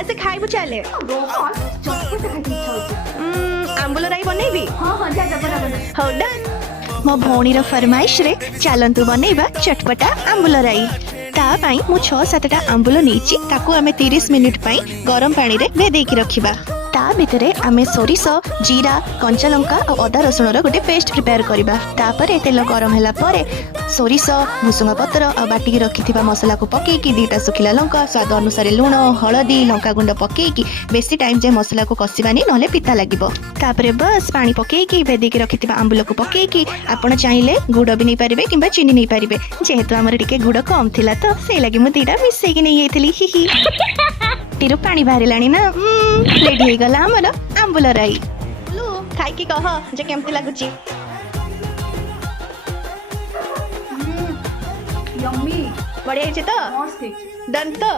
आसे खाइबु चले आंबुल राई बनैबी हौ डन मो भौणीर फरमाइश रे चलंतु बनैबा चटपटा आंबुल राई ता पाई मु 6-7टा आंबुल नेची ताकू आमे 30 मिनिट पाई गरम पानी रे भेदेकी रखिबा ता भितरे आमे सोरिष जीरा कंचा लंका और अदा रसुण रो गोटे पेस्ट प्रिपेयर करबा तापरे तेल गरम होला परे सोरिष भुसुंगा पत्र और बाटी रखिथिबा मसला को पकेकी 2टा सुखिला लंका स्वाद अनुसार लूण हळदी लंका गुंड पकेकी बेसी टाइम जे मसला को कसिबानी नले पिता लागिबो तापरे बस पानी पकेकी भेदेकी रखिथिबा आंबुल को पकेकी आपण चाहिले गुड़ भी नहीं पारिबे किंबा चीनी नहीं पारिबे जेहेतु हमर टिके गुड़ कम थिला तो से लागि मु 2टा मिसै कि नहीं आइथली हिहि टीरु पानी बाहरिलानी ना रेडी हे गला हमर आंबुल राई लु खाइ की कह जे केमति लागुची यम्मी बढ़िया है तो मस्त डन तो